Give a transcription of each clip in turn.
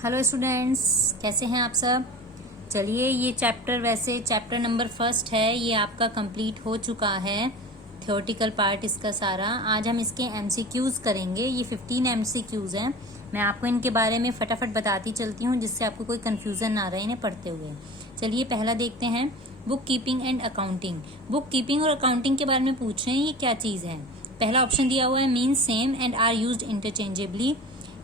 Hello students, कैसे हैं आप सब। चलिए, ये चैप्टर नंबर फर्स्ट है, ये आपका कंप्लीट हो चुका है। थ्योरेटिकल पार्ट इसका सारा। आज हम इसके एमसीक्यूज करेंगे। ये 15 एमसीक्यूज हैं। मैं आपको इनके बारे में फटाफट बताती चलती हूँ जिससे आपको कोई कंफ्यूजन ना रहे इन्हें पढ़ते हुए। चलिए पहला देखते हैं, book keeping and accounting. Book keeping और अकाउंटिंग के बारे में पूछ रहे हैं, ये क्या चीज़ है। पहला ऑप्शन दिया हुआ है mean same and are used interchangeably.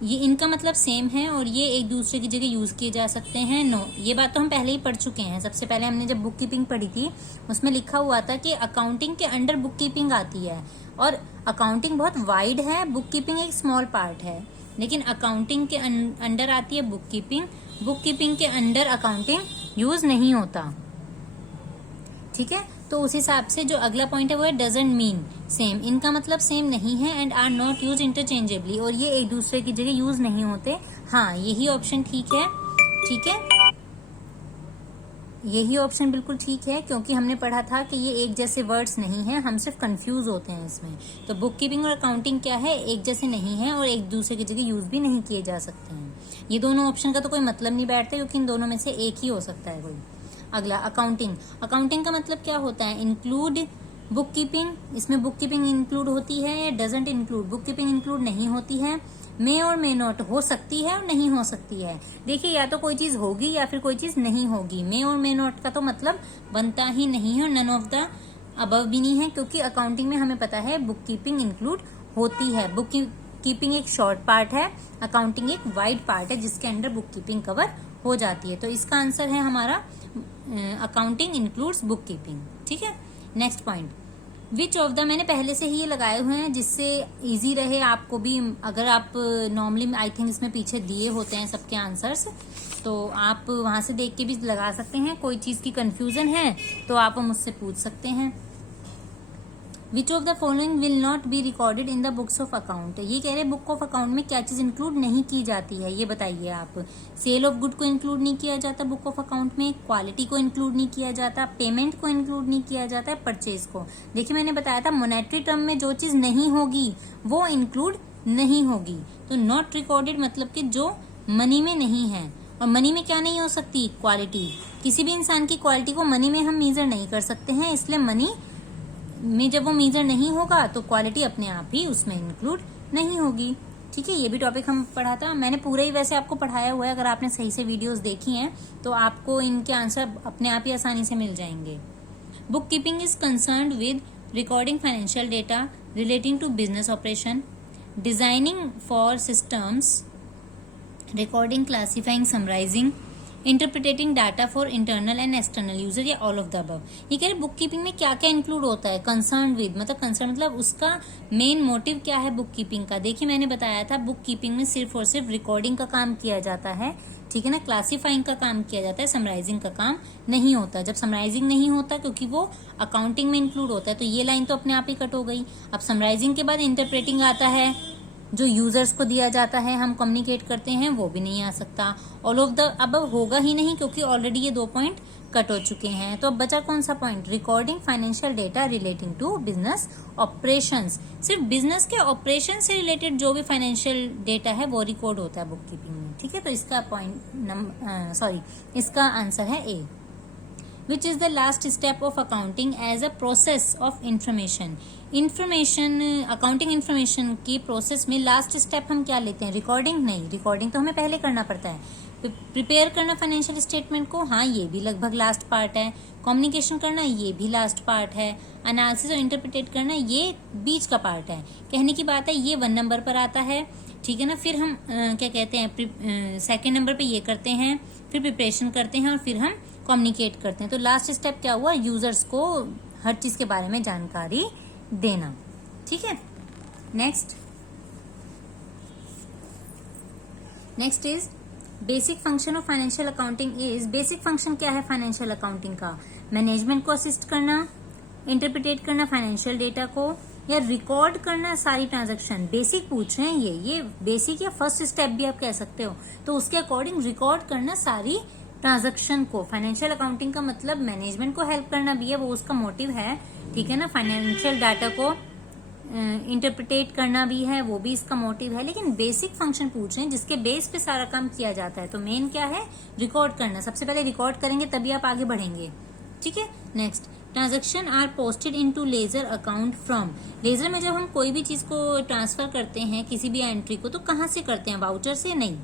ये इनका मतलब सेम है और ये एक दूसरे की जगह यूज किए जा सकते हैं। नो, ये बात तो हम पहले ही पढ़ चुके हैं। सबसे पहले हमने जब बुक कीपिंग पढ़ी थी उसमें लिखा हुआ था कि अकाउंटिंग के अंडर बुक कीपिंग आती है और अकाउंटिंग बहुत वाइड है, बुक कीपिंग एक स्मॉल पार्ट है। लेकिन अकाउंटिंग के अंडर आती है बुक कीपिंग, बुक कीपिंग के अंडर अकाउंटिंग यूज नहीं होता। ठीक है, तो उस हिसाब से जो अगला पॉइंट है वो है डजंट मीन सेम। इनका मतलब सेम नहीं है and are not use interchangeably, और ये एक दूसरे की जगह यूज नहीं होते। हाँ, यही ऑप्शन ठीक है। ठीक है, यही ऑप्शन बिल्कुल ठीक है, क्योंकि हमने पढ़ा था कि ये एक जैसे वर्ड्स नहीं हैं, हम सिर्फ कंफ्यूज होते हैं इसमें। तो बुक कीपिंग और अकाउंटिंग क्या है, एक जैसे नहीं है और एक दूसरे की जगह यूज भी नहीं किए जा सकते हैं। ये दोनों ऑप्शन का तो कोई मतलब नहीं बैठता, क्योंकि इन दोनों में से एक ही हो सकता है कोई। अगला अकाउंटिंग। अकाउंटिंग का मतलब क्या होता है, इंक्लूड बुक कीपिंग। इसमें बुक कीपिंग इंक्लूड होती है या doesn't include. Book keeping include नहीं होती है। मे और मे नॉट हो सकती है और नहीं हो सकती है। देखिए, या तो कोई चीज होगी या फिर कोई चीज नहीं होगी। मे और मे नॉट का तो मतलब बनता ही नहीं है और नन ऑफ द अबव भी नहीं है, क्योंकि अकाउंटिंग में हमें पता है बुक कीपिंग इंक्लूड होती है। बुक कीपिंग एक शॉर्ट पार्ट है, अकाउंटिंग एक वाइड पार्ट है जिसके अंडर बुक कीपिंग कवर हो जाती है। तो इसका आंसर है हमारा अकाउंटिंग इंक्लूड्स बुक कीपिंग। ठीक है, next point, which of the. मैंने पहले से ही ये लगाए हुए हैं जिससे इजी रहे आपको भी। अगर आप नॉर्मली आई थिंक इसमें पीछे दिए होते हैं सबके आंसर्स, तो आप वहां से देख के भी लगा सकते हैं। कोई चीज की कंफ्यूजन है तो आप मुझसे पूछ सकते हैं। Which of the following will not be recorded in the books of account. ये कह रहे हैं बुक ऑफ अकाउंट में क्या चीज इंक्लूड नहीं की जाती है, ये बताइए आप। सेल ऑफ गुड को इंक्लूड नहीं किया जाता बुक ऑफ अकाउंट में, क्वालिटी को इंक्लूड नहीं किया जाता, पेमेंट को इंक्लूड नहीं किया जाता है, परचेज को। देखिए, मैंने बताया था मोनेटरी टर्म में जो चीज नहीं होगी वो इंक्लूड नहीं होगी। तो नॉट रिकॉर्डेड मतलब कि जो मनी में नहीं है। और मनी में क्या नहीं हो सकती, क्वालिटी। किसी भी इंसान की क्वालिटी को मनी में हम मेजर नहीं कर सकते हैं, इसलिए मनी में जब वो मेजर नहीं होगा तो क्वालिटी अपने आप ही उसमें इंक्लूड नहीं होगी। ठीक है, ये भी टॉपिक हम पढ़ा था। मैंने पूरा ही वैसे आपको पढ़ाया हुआ है, अगर आपने सही से वीडियोस देखी हैं तो आपको इनके आंसर अपने आप ही आसानी से मिल जाएंगे। Book keeping is concerned with recording financial data relating to business operation, designing for systems, recording, classifying, summarising, interpreting data for internal and external user या ऑल ऑफ द अबव। ये कह रहे बुक कीपिंग में क्या क्या include होता है। Concern with मतलब कंसर्न मतलब उसका मेन मोटिव क्या है बुक कीपिंग का। देखिए, मैंने बताया था बुक कीपिंग में सिर्फ और सिर्फ रिकॉर्डिंग का काम किया जाता है। ठीक है ना, क्लासिफाइंग का काम किया जाता है, समराइजिंग का काम नहीं होता। जब समराइजिंग नहीं होता क्योंकि वो अकाउंटिंग में इंक्लूड होता है, तो ये लाइन तो अपने आप ही कट हो गई। अब समराइजिंग के बाद इंटरप्रेटिंग आता है, जो यूजर्स को दिया जाता है, हम कम्युनिकेट करते हैं, वो भी नहीं आ सकता। ऑल ऑफ द अबव होगा ही नहीं, क्योंकि ऑलरेडी ये 2 पॉइंट कट हो चुके हैं। तो अब बचा कौन सा point, recording financial data relating to business operations. सिर्फ बिजनेस के ऑपरेशन से रिलेटेड जो भी फाइनेंशियल डेटा है वो रिकॉर्ड होता है बुक कीपिंग में। ठीक है, तो इसका इसका आंसर है ए। Which is the last step of accounting as a process of information? Accounting information की प्रोसेस में लास्ट स्टेप हम क्या लेते हैं, रिकॉर्डिंग? नहीं, रिकॉर्डिंग तो हमें पहले करना पड़ता है। प्रिपेयर करना फाइनेंशियल स्टेटमेंट को, हाँ ये भी लगभग लास्ट पार्ट है। कम्युनिकेशन करना, ये भी लास्ट पार्ट है। एनालिसिस और इंटरप्रिटेट करना, ये बीच का पार्ट है। कहने की बात है ये 1 नंबर पर आता है। ठीक है ना, फिर हम क्या कहते हैं, सेकेंड नंबर पे ये करते हैं, फिर प्रिपरेशन करते हैं और फिर हम कम्युनिकेट करते हैं। तो लास्ट स्टेप क्या हुआ, यूजर्स को हर चीज के बारे में जानकारी देना। ठीक है, next is basic function of financial accounting is. Basic function क्या है फाइनेंशियल अकाउंटिंग का, मैनेजमेंट को असिस्ट करना, इंटरप्रिटेट करना फाइनेंशियल डेटा को, या रिकॉर्ड करना सारी ट्रांजैक्शन। बेसिक पूछ रहे हैं ये बेसिक या फर्स्ट स्टेप भी आप कह सकते हो। तो उसके अकॉर्डिंग रिकॉर्ड करना सारी ट्रांजैक्शन को। फाइनेंशियल अकाउंटिंग का मतलब मैनेजमेंट को हेल्प करना भी है, वो उसका मोटिव है। ठीक है ना, फाइनेंशियल डाटा को इंटरप्रिटेट करना भी है, वो भी इसका मोटिव है, लेकिन बेसिक फंक्शन पूछ रहे हैं जिसके बेस पे सारा काम किया जाता है। तो मेन क्या है, रिकॉर्ड करना। सबसे पहले रिकॉर्ड करेंगे तभी आप आगे बढ़ेंगे। ठीक है, next, transaction are posted into ledger account from. Ledger में जब हम कोई भी चीज को ट्रांसफर करते हैं, किसी भी एंट्री को, तो कहाँ से करते हैं? वाउचर से? नहीं।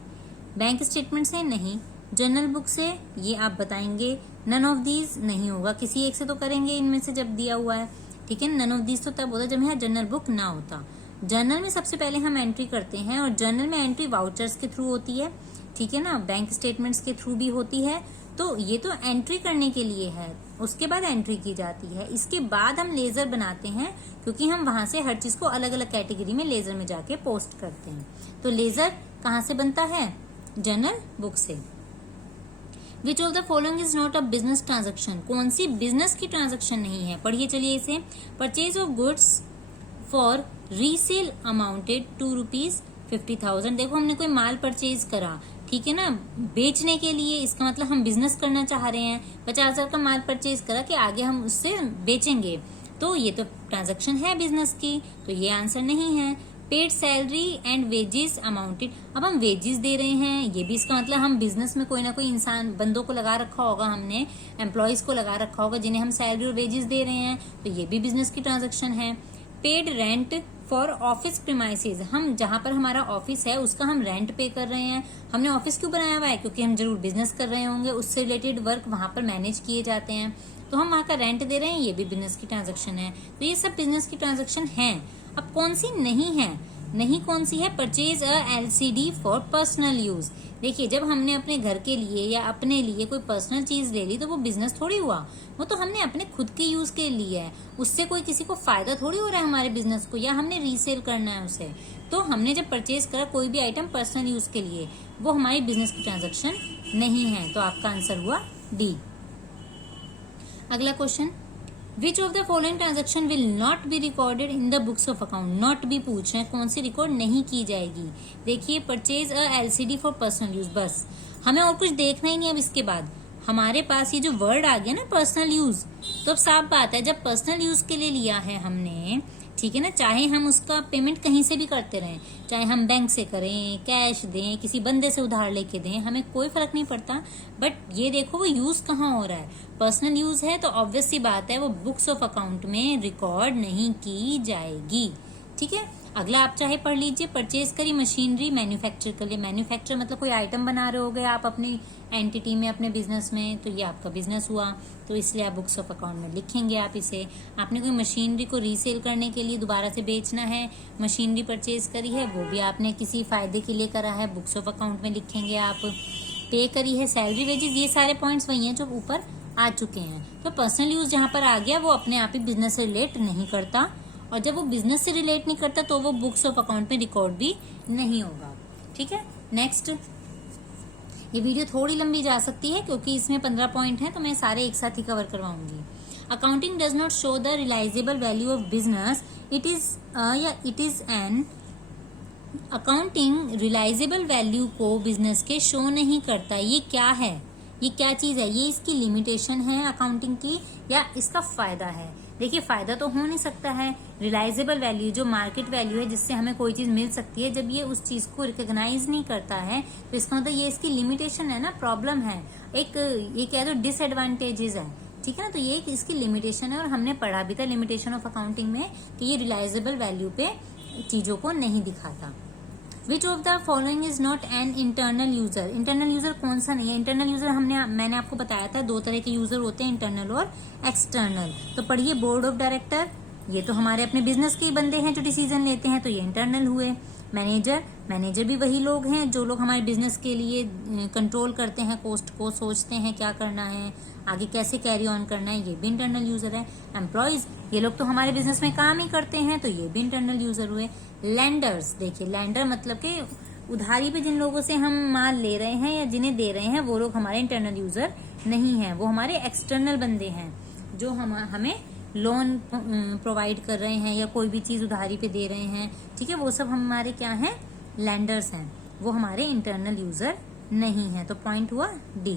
बैंक स्टेटमेंट से? नहीं। जर्नल बुक से? ये आप बताएंगे। नन ऑफ दीज नहीं होगा, किसी एक से तो करेंगे इनमें से जब दिया हुआ है। ठीक है, नन ऑफ दीज तो तब होता जब यहाँ जर्नल बुक ना होता। जर्नल में सबसे पहले हम एंट्री करते हैं, और जर्नल में एंट्री वाउचर्स के थ्रू होती है। ठीक है ना, बैंक स्टेटमेंट्स के थ्रू भी होती है। तो ये तो एंट्री करने के लिए है, उसके बाद एंट्री की जाती है। इसके बाद हम लेजर बनाते हैं, क्योंकि हम वहां से हर चीज को अलग अलग कैटेगरी में लेजर में जाके पोस्ट करते हैं। तो लेजर कहाँ से बनता है? जर्नल बुक से। Which of the following is not a business transaction. कौन सी बिजनेस की ट्रांजेक्शन नहीं है? पढ़िए चलिए इसे। Purchase of goods for resale amounted ₹50,000। देखो हमने कोई माल परचेज करा, ठीक है ना, बेचने के लिए। इसका मतलब हम बिजनेस करना चाह रहे हैं। 50,000 का माल परचेज करा कि आगे हम उससे बेचेंगे, तो ये तो ट्रांजेक्शन है बिजनेस की, तो ये आंसर नहीं है। Paid salary and wages amounted. अब हम वेजेस दे रहे हैं, ये भी इसका मतलब हम बिजनेस में कोई ना कोई इंसान, बंदों को लगा रखा होगा हमने, एम्प्लॉयज को लगा रखा होगा जिन्हें हम सैलरी और वेजेस दे रहे हैं, तो ये भी बिजनेस की ट्रांजेक्शन है। Paid rent for office premises. हम जहां पर हमारा ऑफिस है उसका हम रेंट पे कर रहे हैं। हमने ऑफिस क्यों बनाया हुआ है? क्योंकि हम जरूर बिजनेस कर रहे होंगे, उससे रिलेटेड वर्क वहां पर मैनेज किए जाते हैं, तो हम वहां का रेंट दे रहे हैं, ये भी बिजनेस की ट्रांजेक्शन है। तो ये सब बिजनेस की ट्रांजेक्शन है। अब कौन सी नहीं है? नहीं कौन सी है? Purchase a LCD for personal use. देखिए, जब हमने अपने घर के लिए या अपने लिए कोई पर्सनल चीज ले ली तो वो बिजनेस थोड़ी हुआ, वो तो हमने अपने खुद के यूज के लिए है, उससे कोई किसी को फायदा थोड़ी हो रहा है हमारे बिजनेस को, या हमने रीसेल करना है उसे। तो हमने जब परचेज करा कोई भी आइटम पर्सनल यूज के लिए, वो हमारी बिजनेस की ट्रांजेक्शन नहीं है। तो आपका आंसर हुआ डी। अगला question, which of the following transaction will not be recorded in the books of account. Not भी पूछ रहे हैं, कौन सी रिकॉर्ड नहीं की जाएगी? देखिए, purchase a LCD for personal use, बस हमें और कुछ देखना ही नहीं। अब इसके बाद हमारे पास ये जो वर्ड आ गया ना पर्सनल यूज, तो अब साफ बात है, जब पर्सनल यूज के लिए लिया है हमने, ठीक है ना, चाहे हम उसका पेमेंट कहीं से भी करते रहें, चाहे हम बैंक से करें, कैश दें, किसी बंदे से उधार लेके दें, हमें कोई फर्क नहीं पड़ता। बट ये देखो वो यूज कहाँ हो रहा है, पर्सनल यूज है, तो ऑब्वियस सी बात है वो बुक्स ऑफ अकाउंट में रिकॉर्ड नहीं की जाएगी। ठीक है, अगला आप चाहे पढ़ लीजिए, परचेज करी मशीनरी मैन्युफैक्चर कर लिए। मैन्युफैक्चर मतलब कोई आइटम बना रहे होगे आप अपनी एंटिटी में, अपने बिजनेस में, तो ये आपका बिजनेस हुआ, तो इसलिए आप बुक्स ऑफ अकाउंट में लिखेंगे आप इसे। आपने कोई मशीनरी को रीसेल करने के लिए दोबारा से बेचना है, मशीनरी परचेज करी है, वो भी आपने किसी फायदे के लिए करा है, बुक्स ऑफ अकाउंट में लिखेंगे आप। पे करी है, सैलरी, वेजेस, ये सारे पॉइंट्स वही हैं जो ऊपर आ चुके हैं। तो पर्सनल यूज जहां पर आ गया वो अपने आप ही बिजनेस से रिलेट नहीं करता, और जब वो बिजनेस से रिलेट नहीं करता तो वो बुक्स ऑफ अकाउंट में रिकॉर्ड भी नहीं होगा। ठीक है, नेक्स्ट। ये वीडियो थोड़ी लंबी जा सकती है क्योंकि इसमें 15 पॉइंट हैं, तो मैं सारे एक साथ ही कवर करवाऊंगी। Accounting does not show the realisable value of business, it is an. Accounting realisable value को बिजनेस के शो नहीं करता। ये क्या है? ये क्या चीज है? ये इसकी लिमिटेशन है अकाउंटिंग की, या इसका फायदा है? देखिए, फायदा तो हो नहीं सकता है। रियलाइजेबल वैल्यू जो मार्केट वैल्यू है, जिससे हमें कोई चीज मिल सकती है, जब ये उस चीज को रिकॉग्नाइज नहीं करता है तो इसका मतलब ये इसकी लिमिटेशन है ना, प्रॉब्लम है, एक ये कह दो डिसएडवांटेजेस है। ठीक है ना, तो ये एक इसकी लिमिटेशन है, और हमने पढ़ा भी था लिमिटेशन ऑफ अकाउंटिंग में कि ये रियलाइजेबल वैल्यू पे चीजों को नहीं दिखाता। Which of the following is not an internal user. Internal user कौन सा नहीं है? इंटरनल यूजर मैंने आपको बताया था, दो तरह के यूजर होते हैं, इंटरनल और एक्सटर्नल। तो पढ़िए, बोर्ड ऑफ डायरेक्टर, ये तो हमारे अपने बिजनेस के ही बंदे हैं जो डिसीजन लेते हैं, तो ये इंटरनल हुए। मैनेजर भी वही लोग हैं जो लोग हमारे बिजनेस के लिए कंट्रोल करते हैं, कॉस्ट को सोचते हैं क्या करना है, आगे कैसे कैरी ऑन करना है, ये भी इंटरनल यूजर है। एम्प्लॉयज, ये लोग तो हमारे बिजनेस में काम ही करते हैं, तो ये भी इंटरनल यूजर हुए। लैंडर्स, देखिए लैंडर मतलब कि उधारी पे जिन लोगों से हम माल ले रहे हैं या जिन्हें दे रहे हैं, वो लोग हमारे इंटरनल यूजर नहीं है, वो हमारे एक्सटर्नल बंदे हैं जो हमें लोन प्रोवाइड कर रहे हैं या कोई भी चीज उधारी पे दे रहे हैं। ठीक है, वो सब हमारे क्या हैं? लैंडर्स हैं, वो हमारे इंटरनल यूजर नहीं है। तो पॉइंट हुआ D.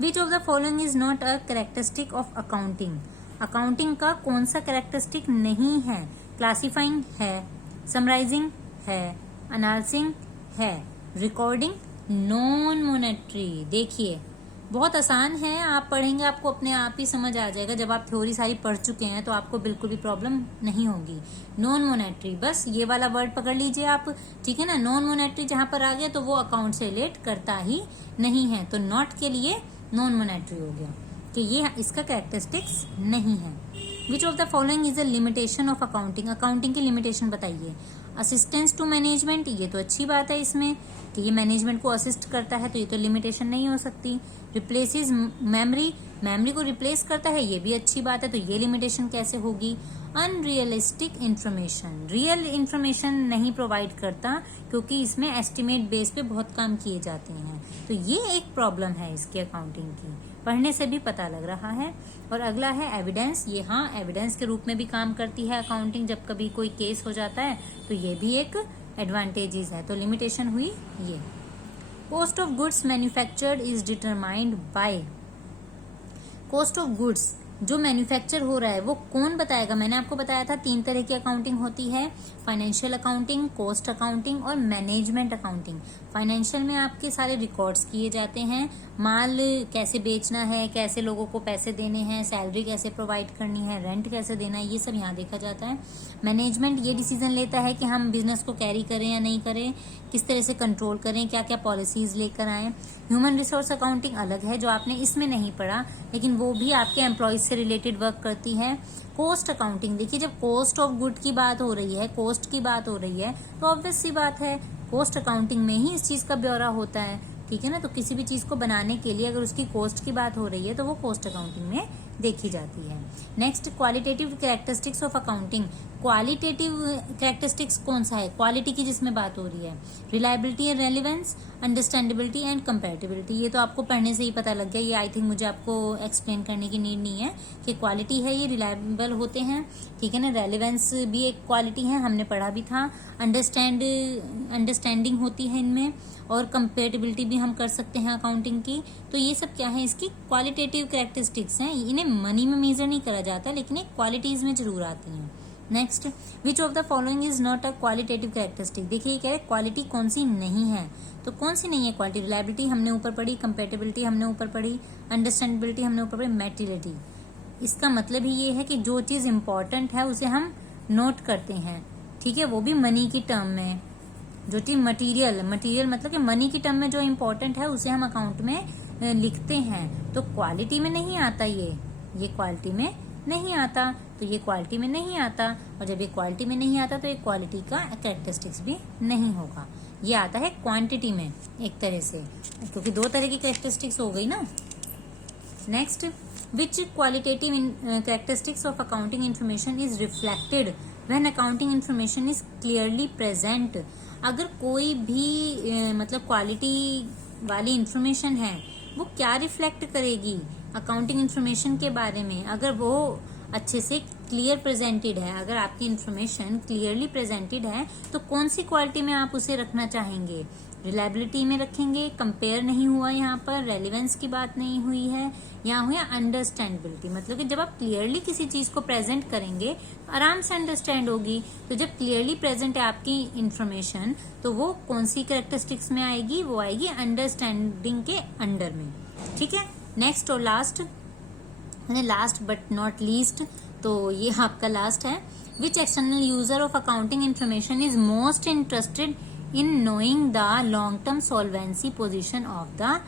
Which of the following is not a characteristic of accounting. Accounting का कौन सा कैरेक्टरिस्टिक नहीं है? क्लासीफाइंग है, समराइजिंग है, अनालिसिंग है, रिकॉर्डिंग नॉन मॉनेटरी। देखिए बहुत आसान है, आप पढ़ेंगे आपको अपने आप ही समझ आ जाएगा। जब आप थ्योरी सारी पढ़ चुके हैं तो आपको बिल्कुल भी प्रॉब्लम नहीं होगी। नॉन मॉनेटरी, बस ये वाला वर्ड पकड़ लीजिए आप, ठीक है ना। नॉन मॉनेटरी जहां पर आ गया तो वो अकाउंट से रिलेट करता ही नहीं है, तो नॉट के लिए नॉन मॉनेटरी हो गया कि ये इसका कैरेक्टरिस्टिक्स नहीं है। Which of the following is a limitation of accounting. Accounting की लिमिटेशन बताइए। असिस्टेंस टू मैनेजमेंट, ये तो अच्छी बात है इसमें कि ये मैनेजमेंट को असिस्ट करता है, तो ये तो लिमिटेशन नहीं हो सकती। रिप्लेसेस मेमोरी, मेमोरी को रिप्लेस करता है, ये भी अच्छी बात है, तो ये लिमिटेशन कैसे होगी। अनरियलिस्टिक इंफॉर्मेशन, रियल इंफॉर्मेशन नहीं प्रोवाइड करता क्योंकि इसमें एस्टिमेट बेस पे बहुत काम किए जाते हैं, तो ये एक प्रॉब्लम है इसकी अकाउंटिंग की, पढ़ने से भी पता लग रहा है। और अगला है एविडेंस, ये हाँ एविडेंस के रूप में भी काम करती है अकाउंटिंग, जब कभी कोई केस हो जाता है तो ये भी एक एडवांटेजेस है, तो लिमिटेशन हुई ये। Cost of goods manufactured is determined by. Cost of goods जो मैन्युफैक्चर हो रहा है वो कौन बताएगा। मैंने आपको बताया था 3 तरह की अकाउंटिंग होती है, फाइनेंशियल अकाउंटिंग, कॉस्ट अकाउंटिंग और मैनेजमेंट अकाउंटिंग। फाइनेंशियल में आपके सारे रिकॉर्ड्स किए जाते हैं, माल कैसे बेचना है, कैसे लोगों को पैसे देने हैं, सैलरी कैसे प्रोवाइड करनी है, रेंट कैसे देना है, ये सब यहाँ देखा जाता है। मैनेजमेंट ये डिसीजन लेता है कि हम बिजनेस को कैरी करें या नहीं करें, किस तरह से कंट्रोल करें, क्या क्या पॉलिसीज लेकर आए। ह्यूमन रिसोर्स अकाउंटिंग अलग है जो आपने इसमें नहीं पढ़ा, लेकिन वो भी आपके एम्प्लॉयज से रिलेटेड वर्क करती है। कॉस्ट अकाउंटिंग, देखिए जब कॉस्ट ऑफ गुड की बात हो रही है, कॉस्ट की बात हो रही है, तो ऑब्वियस सी बात है कॉस्ट अकाउंटिंग में ही इस चीज का ब्यौरा होता है, ठीक है ना। तो किसी भी चीज को बनाने के लिए अगर उसकी कॉस्ट की बात हो रही है तो वो कॉस्ट अकाउंटिंग में देखी जाती है। Next qualitative characteristics of accounting. Qualitative characteristics कौन सा है, क्वालिटी की जिसमें बात हो रही है। Reliability and relevance, understandability and comparability, ये तो आपको पढ़ने से ही पता लग गया, ये आई थिंक मुझे आपको एक्सप्लेन करने की नीड नहीं है कि क्वालिटी है ये रिलायबल होते हैं, ठीक है ना। रेलिवेंस भी एक क्वालिटी है, हमने पढ़ा भी था। अंडरस्टैंडिंग होती है इनमें, और कंपेरेटिबिलिटी भी हम कर सकते हैं अकाउंटिंग की। तो ये सब क्या है, इसकी क्वालिटेटिव कैरेक्टरिस्टिक्स हैं। इन्हें मनी में मेजर नहीं करा जाता, लेकिन एक क्वालिटीज में जरूर आती हैं। Next, which of the following is not a qualitative characteristic. देखिए क्या है, क्वालिटी कौन सी नहीं है, तो कौन सी नहीं है क्वालिटी। रिलायबिलिटी हमने ऊपर पढ़ी, कंपेरेटिबिलिटी हमने ऊपर पढ़ी, अंडरस्टैंडेबिलिटी हमने ऊपर पढ़ी, मेटीरियलिटी। इसका मतलब ही ये है कि जो चीज इंपॉर्टेंट है उसे हम नोट करते हैं, ठीक है, वो भी मनी की टर्म में। जो चीज मटीरियल मतलब कि मनी की टर्म में जो इम्पोर्टेंट है उसे हम अकाउंट में लिखते हैं, तो क्वालिटी में नहीं आता ये क्वालिटी में नहीं आता, तो ये क्वालिटी में नहीं आता। और जब ये क्वालिटी में नहीं आता तो ये क्वालिटी का कैरेक्टरिस्टिक्स भी नहीं होगा, ये आता है क्वांटिटी में एक तरह से, क्योंकि 2 तरह की कैरेक्टरिस्टिक्स हो गई ना। Next, which qualitative characteristics of accounting information is reflected when accounting information is clearly present. अगर कोई भी मतलब क्वालिटी वाली इंफॉर्मेशन है वो क्या रिफ्लेक्ट करेगी अकाउंटिंग इन्फॉर्मेशन के बारे में, अगर वो अच्छे से क्लियर प्रेजेंटेड है, अगर आपकी इन्फॉर्मेशन क्लियरली प्रेजेंटेड है तो कौन सी क्वालिटी में आप उसे रखना चाहेंगे। रिलायबिलिटी में रखेंगे, कंपेयर नहीं हुआ यहाँ पर, रेलिवेंस की बात नहीं हुई है, यहाँ हुआ अंडरस्टैंडेबिलिटी। मतलब कि जब आप क्लियरली किसी चीज को प्रेजेंट करेंगे तो आराम से अंडरस्टैंड होगी। तो जब क्लियरली प्रेजेंट है आपकी इन्फॉर्मेशन तो वो कौन सी कैरेक्टरिस्टिक्स में आएगी, वो आएगी अंडरस्टैंडिंग के अंडर में, ठीक है। नेक्स्ट और लास्ट बट नॉट लीस्ट, तो ये आपका लास्ट है। Which external user of accounting information is most interested in knowing the long term solvency position of the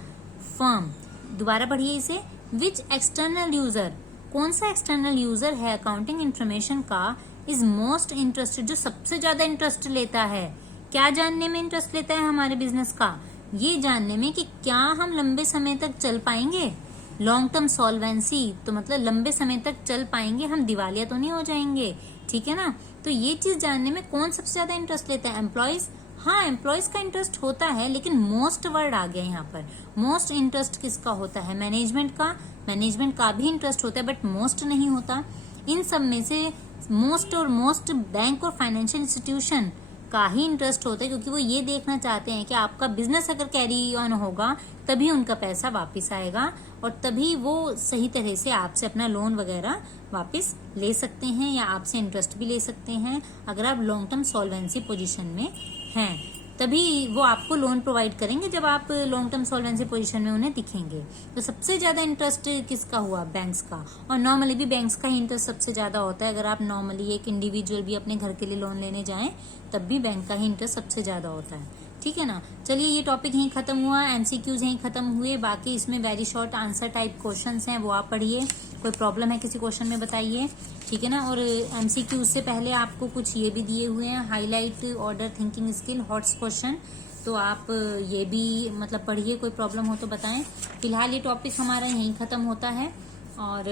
firm. दोबारा पढ़िए इसे, विच एक्सटर्नल यूजर, कौन सा एक्सटर्नल यूजर है अकाउंटिंग इन्फॉर्मेशन का, इज मोस्ट इंटरेस्टेड, जो सबसे ज्यादा इंटरेस्ट लेता है। क्या जानने में इंटरेस्ट लेता है हमारे बिजनेस का, ये जानने में कि क्या हम लंबे समय तक चल पाएंगे। लॉन्ग टर्म सॉल्वेंसी तो मतलब लंबे समय तक चल पाएंगे, हम दिवालिया तो नहीं हो जाएंगे, ठीक है ना। तो ये चीज जानने में कौन सबसे ज्यादा इंटरेस्ट लेता है, एम्प्लॉयज। हाँ, एम्प्लॉयज का इंटरेस्ट होता है, लेकिन मोस्ट वर्ड आ गया यहाँ पर। मोस्ट इंटरेस्ट किसका होता है, मैनेजमेंट का भी इंटरेस्ट होता है, बट मोस्ट नहीं होता। इन सब में से मोस्ट बैंक और फाइनेंशियल इंस्टीट्यूशन का ही इंटरेस्ट होता है, क्योंकि वो ये देखना चाहते हैं कि आपका बिजनेस अगर कैरी ऑन होगा तभी उनका पैसा वापस आएगा और तभी वो सही तरह से आपसे अपना लोन वगैरह वापस ले सकते हैं या आपसे इंटरेस्ट भी ले सकते हैं। अगर आप लॉन्ग टर्म सॉल्वेंसी पोजीशन में हैं तभी वो आपको लोन प्रोवाइड करेंगे, जब आप लॉन्ग टर्म सॉल्वेंसी पोजीशन में उन्हें दिखेंगे। तो सबसे ज्यादा इंटरेस्ट किसका हुआ? बैंक्स का। और नॉर्मली भी बैंक्स का ही इंटरेस्ट सबसे ज्यादा होता है। अगर आप नॉर्मली एक इंडिविजुअल भी अपने घर के लिए लोन लेने जाएं तब भी बैंक का ही इंटरेस्ट सबसे ज्यादा होता है। ठीक है ना। चलिए ये टॉपिक यहीं खत्म हुआ, एमसीक्यूज यहीं खत्म हुए। बाकी इसमें very short answer type questions हैं, वो आप पढ़िए। कोई प्रॉब्लम है किसी क्वेश्चन में बताइए, ठीक है ना। और एमसीक्यूज से पहले आपको कुछ ये भी दिए हुए हैं, highlight order thinking skill hots question, तो आप ये भी मतलब पढ़िए, कोई प्रॉब्लम हो तो बताएं। फिलहाल ये टॉपिक हमारा यहीं खत्म होता है और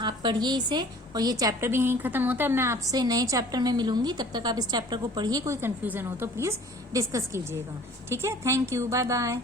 आप पढ़िए इसे, और ये चैप्टर भी यहीं खत्म होता है। मैं आपसे नए चैप्टर में मिलूंगी, तब तक आप इस चैप्टर को पढ़िए। कोई कंफ्यूजन हो तो प्लीज डिस्कस कीजिएगा, ठीक है। Thank you, bye bye.